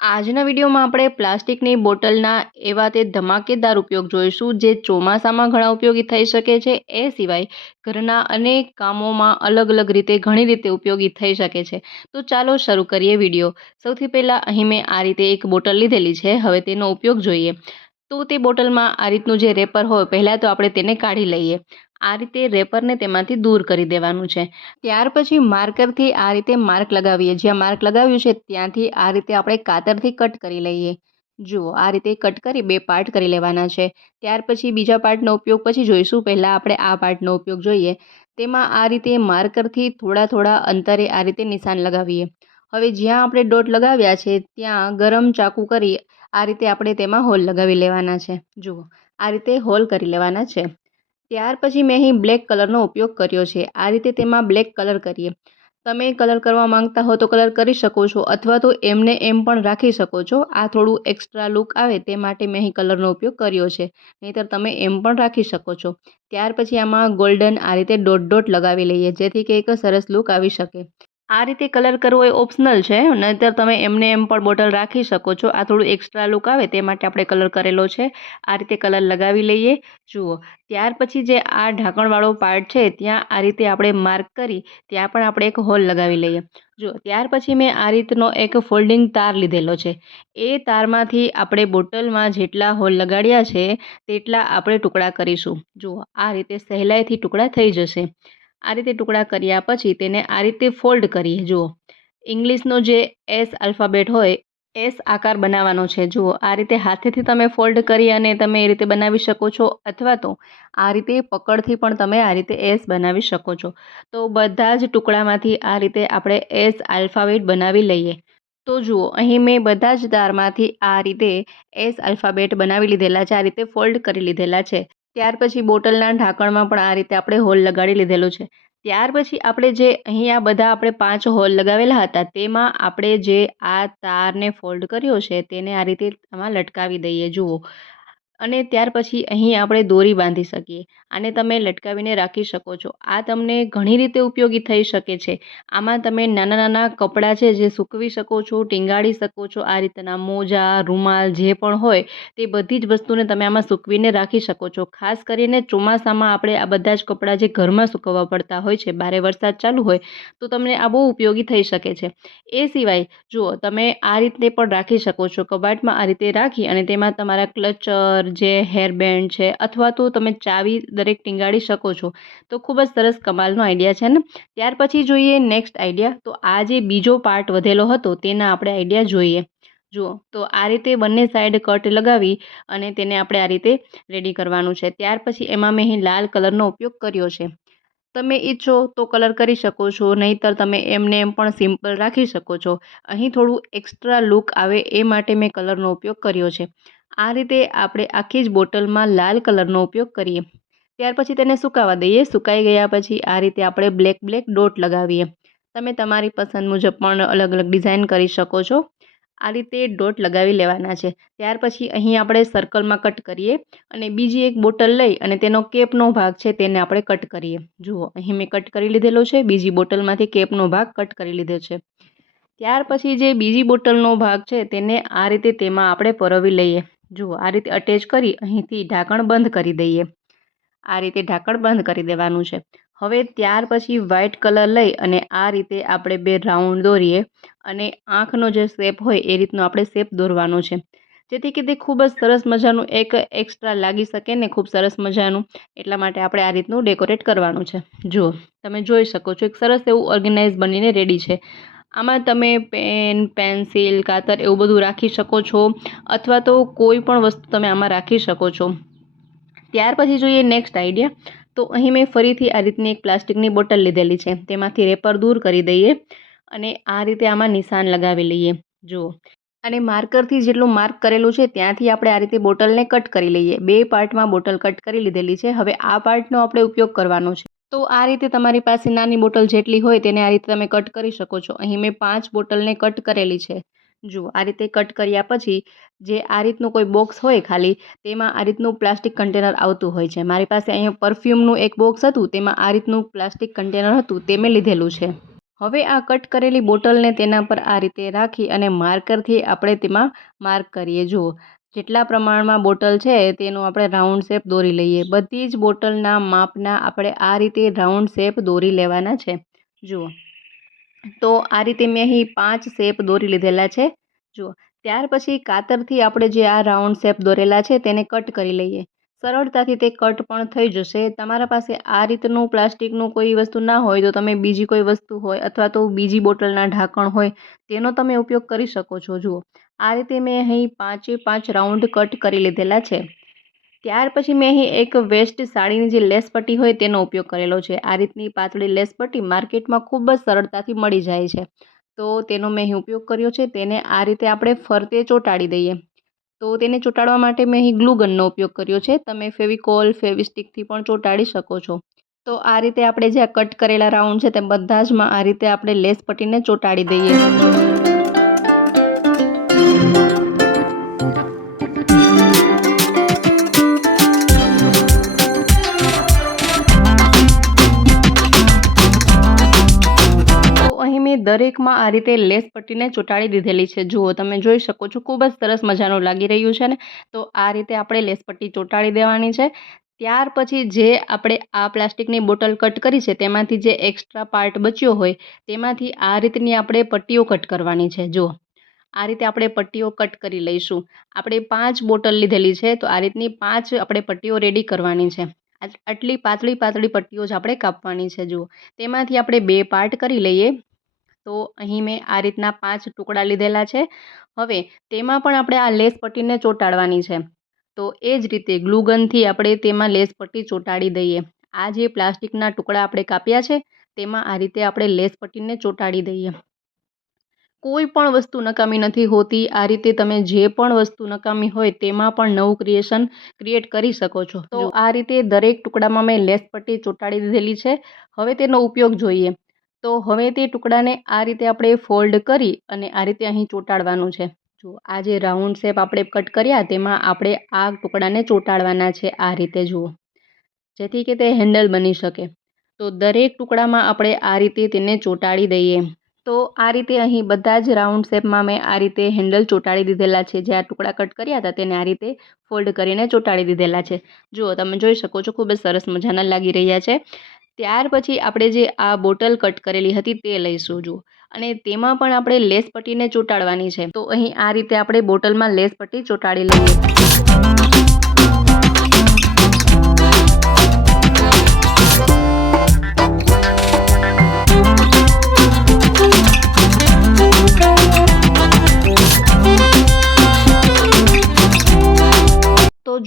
આજના વિડીયોમાં આપણે પ્લાસ્ટિકની બોટલના એવા તે ધમાકેદાર ઉપયોગ જોઈશું જે ચોમાસામાં ઘણા ઉપયોગી થઈ શકે છે. એ સિવાય ઘરના અનેક કામોમાં અલગ અલગ રીતે ઘણી રીતે ઉપયોગી થઈ શકે છે. તો ચાલો શરૂ કરીએ વીડિયો. સૌથી પહેલાં અહીં મેં આ રીતે એક બોટલ લીધેલી છે. હવે તેનો ઉપયોગ જોઈએ. તો તે બોટલમાં આ રીતનું જે રેપર હોય, પહેલાં તો આપણે તેને કાઢી લઈએ. આ રીતે રેપરને તેમાંથી દૂર કરી દેવાનું છે. ત્યાર પછી માર્કરથી આ રીતે માર્ક લગાવીએ. જ્યાં માર્ક લગાવ્યું છે, ત્યાંથી આ રીતે આપણે કાતરથી કટ કરી લઈએ. જુઓ, આ રીતે કટ કરી બે પાર્ટ કરી લેવાના છે. ત્યાર પછી બીજા પાર્ટનો ઉપયોગ પછી જોઈશું. પહેલાં આપણે આ પાર્ટનો ઉપયોગ જોઈએ. તેમાં આ રીતે માર્કરથી થોડા થોડા અંતરે આ રીતે નિશાન લગાવીએ. હવે જ્યાં આપણે ડોટ લગાવ્યા છે, ત્યાં ગરમ ચાકુ કરી આ રીતે આપણે તેમાં હોલ લગાવી લેવાના છે. જુઓ, આ રીતે હોલ કરી લેવાના છે. ત્યાર પછી મેં અહીં બ્લેક કલરનો ઉપયોગ કર્યો છે. આ રીતે તેમાં બ્લેક કલર કરીએ. તમે કલર કરવા માંગતા હો તો કલર કરી શકો છો અથવા તો એમને એમ પણ રાખી શકો છો. આ થોડું એક્સ્ટ્રા લુક આવે તે માટે મેં અહીં કલરનો ઉપયોગ કર્યો છે. નહીંતર તમે એમ પણ રાખી શકો છો. ત્યાર પછી આમાં ગોલ્ડન આ રીતે ડોટ ડોટ લગાવી લઈએ જેથી કે એક સરસ લુક આવી શકે. આ રીતે કલર કરવો એ ઓપ્શનલ છે, નહીતર તમે એમને એમ પણ બોટલ રાખી શકો છો. આ થોડું એક્સ્ટ્રા લુક આવે તે માટે આપણે કલર કરેલો છે. આ રીતે કલર લગાવી લઈએ. જુઓ, ત્યાર પછી જે આ ઢાંકણવાળો પાર્ટ છે, ત્યાં આ રીતે આપણે માર્ક કરી ત્યાં પણ આપણે એક હોલ લગાવી લઈએ. જુઓ, ત્યાર પછી મેં આ રીતનો એક ફોલ્ડિંગ તાર લીધેલો છે. એ તારમાંથી આપણે બોટલમાં જેટલા હોલ લગાડ્યા છે, તેટલા આપણે ટુકડા કરીશું. જુઓ, આ રીતે સહેલાઈથી ટુકડા થઈ જશે. આ રીતે ટુકડા કર્યા પછી તેને આ રીતે ફોલ્ડ કરીએ. જુઓ, ઇંગ્લિશનો જે એસ આલ્ફાબેટ હોય, એસ આકાર બનાવવાનો છે. જુઓ, આ રીતે હાથેથી તમે ફોલ્ડ કરી અને તમે એ રીતે બનાવી શકો છો અથવા તો આ રીતે પકડથી પણ તમે આ રીતે એસ બનાવી શકો છો. તો બધા જ ટુકડામાંથી આ રીતે આપણે એસ આલ્ફાબેટ બનાવી લઈએ. તો જુઓ, અહીં મેં બધા જ દારમાંથી આ રીતે એસ આલ્ફાબેટ બનાવી લીધેલા છે, આ રીતે ફોલ્ડ કરી લીધેલા છે. ત્યાર પછી બોટલના ઢાંકણમાં પણ આ રીતે આપણે હોલ લગાડી લીધેલો છે. ત્યાર પછી આપણે જે અહીંયા બધા આપણે પાંચ હોલ લગાવેલા હતા, તેમાં આપણે જે આ તારને ફોલ્ડ કર્યો છે, તેને આ રીતે આમાં લટકાવી દઈએ. જુઓ અને ત્યાર પછી અહીં આપણે દોરી બાંધી શકીએ. આને તમે લટકાવીને રાખી શકો છો. આ તમને ઘણી રીતે ઉપયોગી થઈ શકે છે. આમાં તમે નાના નાના કપડાં છે જે સૂકવી શકો છો ટીંગાળી શકો છો, આ રીતના મોજા, રૂમાલ જે પણ હોય તે બધી જ વસ્તુને તમે આમાં સૂકવીને રાખી શકો છો. ખાસ કરીને ચોમાસામાં આપણે આ બધા જ કપડાં જે ઘરમાં સૂકવવા પડતા હોય છે, બારે વરસાદ ચાલુ હોય, તો તમને આ બહુ ઉપયોગી થઈ શકે છે. એ સિવાય જુઓ, તમે આ રીતે પણ રાખી શકો છો. કબાટમાં આ રીતે રાખી અને તેમાં તમારા ક્લચર જે હેરબેન્ડ છે અથવા તો તમે ચાવી દરેક ટીંગાળી શકો છો, તો ખૂબ જ સરસ કમાલનો આઈડિયા છે ને. ત્યાર પછી જોઈએ નેક્સ્ટ આઈડિયા તો આ જે બીજો પાર્ટ વધેલો હતો તેના આપણે આઈડિયા જોઈએ. જુઓ, તો આ રીતે બંને સાઈડ કટ લગાવી અને તેને આપણે આ રીતે રેડી કરવાનું છે. ત્યાર પછી એમાં મેં અહીં લાલ કલરનો ઉપયોગ કર્યો છે. તમે ઈચ્છો તો કલર કરી શકો છો, નહીંતર તમે એમને એમ પણ સિમ્પલ રાખી શકો છો. અહીં થોડું એક્સ્ટ્રા લુક આવે એ માટે મેં કલરનો ઉપયોગ કર્યો છે. આ રીતે આપણે આખી જ બોટલમાં લાલ કલરનો ઉપયોગ કરીએ. ત્યાર પછી તેને સુકાવા દઈએ. સુકાઈ ગયા પછી આ રીતે આપણે બ્લેક બ્લેક ડોટ લગાવીએ. તમે તમારી પસંદ મુજબ પણ અલગ અલગ ડિઝાઇન કરી શકો છો. આ રીતે ડોટ લગાવી લેવાના છે. ત્યાર પછી અહીં આપણે સર્કલમાં કટ કરીએ અને બીજી એક બોટલ લઈ અને તેનો કેપનો ભાગ છે તેને આપણે કટ કરીએ. જુઓ, અહીં મેં કટ કરી લીધેલો છે. બીજી બોટલમાંથી કેપનો ભાગ કટ કરી લીધો છે. ત્યાર પછી જે બીજી બોટલનો ભાગ છે તેને આ રીતે તેમાં આપણે પરોવી લઈએ. જુઓ, આ રીતે અટેચ કરી અહીંથી ઢાંકણ બંધ કરી દઈએ. આ રીતે ઢાંકણ બંધ કરી દેવાનું છે. હવે ત્યાર પછી વ્હાઇટ કલર લઈ અને આ રીતે આપણે બે રાઉન્ડ દોરીએ અને આંખનો જે શેપ હોય એ રીતનો આપણે શેપ દોરવાનો છે. જેથી કે તે ખૂબ જ સરસ મજાનું એક એક્સ્ટ્રા લાગી શકે ને ખૂબ સરસ મજાનું. એટલા માટે આપણે આ રીતનું ડેકોરેટ કરવાનું છે. જુઓ, તમે જોઈ શકો છો, એક સરસ એવું ઓર્ગેનાઇઝ બનીને રેડી છે. આમાં તમે પેન, પેન્સિલ, કાતર એવું બધું રાખી શકો છો અથવા તો કોઈ પણ વસ્તુ તમે આમાં રાખી શકો છો. ત્યાર પછી જોઈએ નેક્સ્ટ આઈડિયા તો અહીં મેં ફરીથી આ રીતની એક પ્લાસ્ટિકની બોટલ લીધેલી છે. તેમાંથી રેપર દૂર કરી દઈએ અને આ રીતે આમાં નિશાન લગાવી લઈએ. જુઓ. અને માર્કરથી જેટલું માર્ક કરેલું છે ત્યાંથી આપણે આ રીતે બોટલને કટ કરી લઈએ. બે પાર્ટમાં બોટલ કટ કરી લીધેલી છે. હવે આ પાર્ટનો આપણે ઉપયોગ કરવાનો છે. તો આ રીતે તમારી પાસે નાની બોટલ જેટલી હોય તેને આ રીતે તમે કટ કરી શકો છો. અહીં મેં પાંચ બોટલને કટ કરેલી છે. જુઓ, આ રીતે કટ કર્યા પછી જે આ રીતનું કોઈ બોક્સ હોય ખાલી, તેમાં આ રીતનું પ્લાસ્ટિક કન્ટેનર આવતું હોય છે. મારી પાસે અહીંયા પરફ્યુમનું એક બોક્સ હતું, તેમાં આ રીતનું પ્લાસ્ટિક કન્ટેનર હતું, તે મેં લીધેલું છે. હવે આ કટ કરેલી બોટલને તેના પર આ રીતે રાખી અને માર્કરથી આપણે તેમાં માર્ક કરીએ. જુઓ જેટલા પ્રમાણમાં બોટલ છે, તેનો આપણે રાઉન્ડ શેપ દોરી લઈએ. બધી જ બોટલના માપના આપણે આ રીતે રાઉન્ડ શેપ દોરી લેવાના છે. જુઓ. તો આ રીતે મેં અહીં પાંચ શેપ દોરી લીધેલા છે. જુઓ. ત્યાર પછી કાતરથી આપણે જે આ રાઉન્ડ શેપ દોરેલા છે, તેને કટ કરી લઈએ. સરળતાથી તે કટ પણ થઈ જશે. તમારા પાસે આ રીતનું પ્લાસ્ટિકનું કોઈ વસ્તુ ના હોય, તો તમે બીજી કોઈ વસ્તુ હોય અથવા તો બીજી બોટલના ઢાંકણ હોય, તેનો તમે ઉપયોગ કરી શકો છો. જુઓ. આ રીતે મેં અહીં પાંચે પાંચ રાઉન્ડ કટ કરી લીધેલા છે. ત્યાર પછી મેં અહીં એક વેસ્ટ સાડીની જે લેસ પટ્ટી હોય તેનો ઉપયોગ કરેલો છે. આ રીતની પાતળી લેસ પટ્ટી માર્કેટમાં ખૂબ જ સરળતાથી મળી જાય છે. તો તેનો મેં અહીં ઉપયોગ કર્યો છે. તેને આ રીતે આપણે ફરતે ચોંટાડી દઈએ. તો તેને ચોંટાડવા માટે મેં અહીં ગ્લુ ગનનો ઉપયોગ કર્યો છે. તમે ફેવિકોલ, ફેવિસ્ટિકથી પણ ચોંટાડી શકો છો. તો આ રીતે આપણે જે કટ કરેલા રાઉન્ડ છે તે બધા જમાં આ રીતે આપણે લેસ પટ્ટીને ચોંટાડી દઈએ. દરેકમાં આ રીતે લેસ પટ્ટીને ચોંટાડી દીધેલી છે. જુઓ, તમે જોઈ શકો છો, ખૂબ જ સરસ મજાનું લાગી રહ્યું છે ને? તો આ રીતે આપણે લેસ પટ્ટી ચોંટાડી દેવાની છે. ત્યાર પછી જે આપણે આ પ્લાસ્ટિકની બોટલ કટ કરી છે, તેમાંથી જે એક્સ્ટ્રા પાર્ટ બચ્યો હોય, તેમાંથી આ રીતની આપણે પટ્ટીઓ કટ કરવાની છે. જુઓ, આ રીતે આપણે પટ્ટીઓ કટ કરી લઈશું. આપણે પાંચ બોટલ લીધેલી છે, તો આ રીતની પાંચ આપણે પટ્ટીઓ રેડી કરવાની છે. આટલી પાતળી પાતળી પટ્ટીઓ જ આપણે કાપવાની છે. જુઓ, તેમાંથી આપણે બે પાર્ટ કરી લઈએ. તો અહીં મેં આ રીતના પાંચ ટુકડા લીધેલા છે. હવે તેમાં પણ આપણે આ લેસ પટ્ટીને ચોંટાડવાની છે. તો એ જ રીતે ગ્લુગનથી આપણે તેમાં લેસ પટ્ટી ચોંટાડી દઈએ. આ જે પ્લાસ્ટિકના ટુકડા આપણે કાપ્યા છે તેમાં આ રીતે આપણે લેસ પટ્ટીને ચોંટાડી દઈએ. કોઈ પણ વસ્તુ નકામી નથી હોતી. આ રીતે તમે જે પણ વસ્તુ નકામી હોય તેમાં પણ નવું ક્રિએશન ક્રિએટ કરી શકો છો. તો આ રીતે દરેક ટુકડામાં મેં લેસ પટ્ટી ચોંટાડી દીધેલી છે. હવે તેનો ઉપયોગ જોઈએ. તો હવે તે ટુકડાને આ રીતે આપણે ફોલ્ડ કરી અને આ રીતે અહીં ચોંટાડવાનું છે. જો આ જે રાઉન્ડ શેપ આપણે કટ કર્યા, તેમાં આપણે આ ટુકડાને ચોંટાડવાના છે આ રીતે, જુઓ. જેથી કે તે હેન્ડલ બની શકે. તો દરેક ટુકડામાં આપણે આ રીતે તેને ચોંટાડી દઈએ. તો આ રીતે અહીં બધા જ રાઉન્ડ શેપમાં મેં આ રીતે હેન્ડલ ચોંટાડી દીધેલા છે. જે આ ટુકડા કટ કર્યા હતા, તેને આ રીતે ફોલ્ડ કરીને ચોંટાડી દીધેલા છે. જુઓ, તમે જોઈ શકો છો, ખૂબ જ સરસ મજાના લાગી રહ્યા છે. ત્યાર પછી આપણે જે આ બોટલ કટ કરેલી હતી તે લઈશું જુઓ. અને તેમાં પણ આપણે લેસ પટ્ટીને ચોંટાડવાની છે. તો અહીં આ રીતે આપણે બોટલમાં લેસ પટ્ટી ચોંટાડી લઈએ.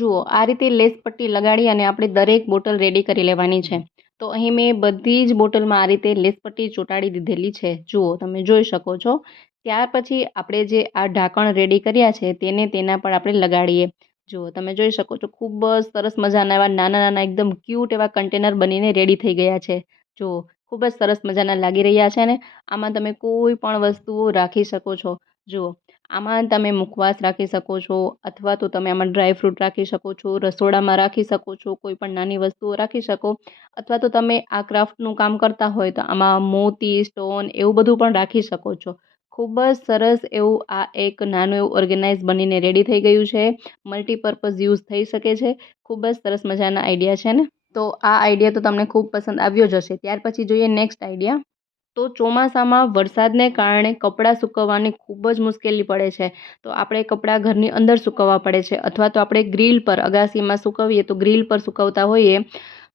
જુઓ, આ રીતે લેસ પટ્ટી લગાડી અને આપણે દરેક બોટલ રેડી કરી લેવાની છે. તો અહીં મેં બધી જ બોટલમાં આ રીતે લેસપટ્ટી ચોંટાડી દીધેલી છે. જુઓ, તમે જોઈ શકો છો. ત્યાર પછી આપણે જે આ ઢાંકણ રેડી કર્યા છે તેને તેના પર આપણે લગાડીએ. જુઓ, તમે જોઈ શકો છો ખૂબ જ સરસ મજાના એવા નાના નાના એકદમ ક્યુટ એવા કન્ટેનર બનીને રેડી થઈ ગયા છે. જુઓ, ખૂબ જ સરસ મજાના લાગી રહ્યા છે ને? આમાં તમે કોઈ પણ વસ્તુઓ રાખી શકો છો. જુઓ, આમાં તમે મુખવાસ રાખી શકો છો અથવા તો તમે આમાં ડ્રાય ફ્રૂટ રાખી શકો છો, રસોડામાં રાખી શકો છો, કોઈ પણ નાની વસ્તુઓ રાખી શકો અથવા તો તમે આ ક્રાફ્ટનું કામ કરતા હોય તો આમાં મોતી સ્ટોન એવું બધું પણ રાખી શકો છો. ખૂબ જ સરસ એવું આ એક નાનું એવું ઓર્ગેનાઇઝ બનીને રેડી થઈ ગયું છે મલ્ટીપર્પઝ યુઝ થઈ શકે છે, ખૂબ જ સરસ મજાના આઈડિયા છે ને? તો આ આઈડિયા તો તમને ખૂબ પસંદ આવ્યો જ હશે. ત્યાર પછી જોઈએ નેક્સ્ટ આઈડિયા તો ચોમાસામાં વરસાદને કારણે કપડાં સૂકવવાની ખૂબ જ મુશ્કેલી પડે છે. તો આપણે કપડાં ઘરની અંદર સૂકવવા પડે છે અથવા તો આપણે ગ્રીલ પર અગાસીમાં સૂકવીએ તો ગ્રીલ પર સૂકવતા હોઈએ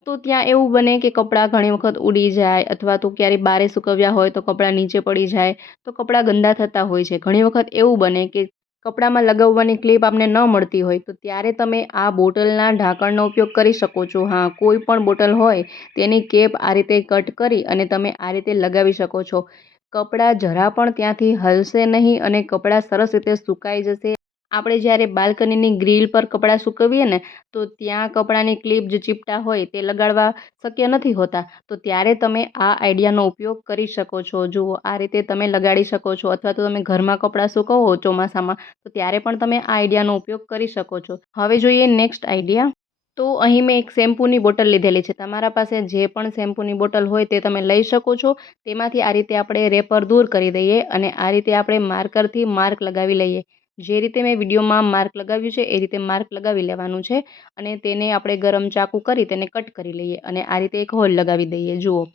તો ત્યાં એવું બને કે કપડાં ઘણી વખત ઉડી જાય અથવા તો ક્યારેય બારે સૂકવ્યા હોય તો કપડાં નીચે પડી જાય તો કપડાં ગંદા થતા હોય છે. ઘણી વખત એવું બને કે કપડામાં લગાવવાની ક્લિપ આપને ન મળતી હોય, તો ત્યારે તમે આ બોટલના ઢાંકણનો ઉપયોગ કરી શકો છો. હા, કોઈ પણ બોટલ હોય, તેની કેપ આ રીતે કટ કરી અને તમે આ રીતે લગાવી શકો છો. કપડાં જરા પણ ત્યાંથી હલશે નહીં અને કપડાં સરસ રીતે સુકાઈ જશે આપણે જ્યારે બાલ્કનીની ગ્રીલ પર કપડાં સૂકવીએ ને, તો ત્યાં કપડાંની ક્લિપ જે ચીપટા હોય તે લગાડવા શક્ય નથી હોતા. તો ત્યારે તમે આ આઈડિયાનો ઉપયોગ કરી શકો છો. જુઓ, આ રીતે તમે લગાડી શકો છો અથવા તો તમે ઘરમાં કપડાં સૂકવો ચોમાસામાં, તો ત્યારે પણ તમે આ આઈડિયાનો ઉપયોગ કરી શકો છો. હવે જોઈએ નેક્સ્ટ આઈડિયા. તો અહીં મેં એક શેમ્પૂની બોટલ લીધેલી છે. તમારા પાસે જે પણ શેમ્પૂની બોટલ હોય તે તમે લઈ શકો છો. તેમાંથી આ રીતે આપણે રેપર દૂર કરી દઈએ અને આ રીતે આપણે માર્કરથી માર્ક લગાવી લઈએ. જે રીતે મેં વિડીયોમાં માર્ક લગાવ્યું છે, એ રીતે માર્ક લગાવી લેવાનું છે અને તેને આપણે ગરમ ચાકુ કરી તેને કટ કરી લઈએ અને આ રીતે એક હોલ લગાવી દઈએ. જુઓ,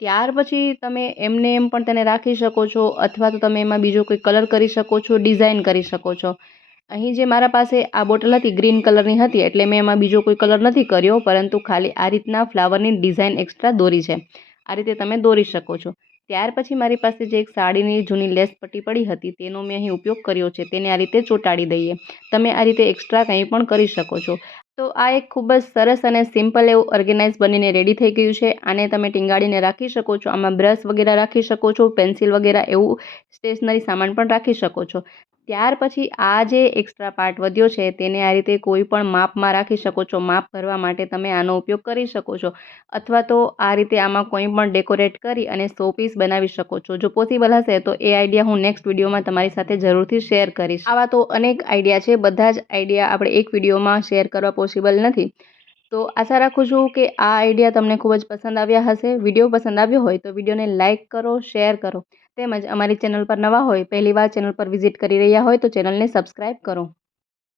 ત્યાર પછી તમે એમને એમ પણ તેને રાખી શકો છો અથવા તો તમે એમાં બીજો કોઈ કલર કરી શકો છો, ડિઝાઇન કરી શકો છો. અહીં જે મારા પાસે આ બોટલ હતી ગ્રીન કલરની હતી એટલે મેં એમાં બીજો કોઈ કલર નથી કર્યો, પરંતુ ખાલી આ રીતના ફ્લાવરની ડિઝાઇન એક્સ્ટ્રા દોરી છે. આ રીતે તમે દોરી શકો છો. ત્યાર પછી મારી પાસે જે એક સાડીની જૂની લેસ પટ્ટી પડી હતી, તેનો મેં અહીં ઉપયોગ કર્યો છે, તેને આ રીતે ચોંટાડી દઈએ. તમે આ રીતે એક્સ્ટ્રા કંઈ પણ કરી શકો છો. તો આ એક ખૂબ જ સરસ અને સિમ્પલ એવું ઓર્ગેનાઇઝ બનીને રેડી થઈ ગયું છે. આને તમે ટીંગાડીને રાખી શકો છો. આમાં બ્રશ વગેરે રાખી શકો છો પેન્સિલ વગેરે એવું સ્ટેશનરી સામાન પણ રાખી શકો છો. ત્યાર પછી આ જે એક્સ્ટ્રા પાર્ટ વધ્યો છે, તેને આ રીતે કોઈ પણ માપમાં રાખી શકો છો. માપ ભરવા માટે તમે આનો ઉપયોગ કરી શકો છો. અથવા તો આ રીતે આમાં કોઈ પણ ડેકોરેટ કરી અને સો પીસ બનાવી શકો છો. જો પોસિબલ હશે, તો એ આઈડિયા હું નેક્સ્ટ વિડીયોમાં તમારી સાથે જરૂરથી શેર કરીશ. આવા તો અનેક આઈડિયા છે. બધા જ આઈડિયા આપણે એક વિડીયોમાં શેર કરવા પોસિબલ નથી. તો આશા રાખું છું કે આ આઈડિયા તમને ખૂબ જ પસંદ આવ્યા હશે. વીડિયો પસંદ આવ્યો હોય તો વિડીયોને લાઇક કરો શેર કરો. તેમજ અમારી ચેનલ પર નવા હોય, પહેલીવાર ચેનલ પર વિઝિટ કરી રહ્યા હોય તો ચેનલને સબસ્ક્રાઈબ કરો.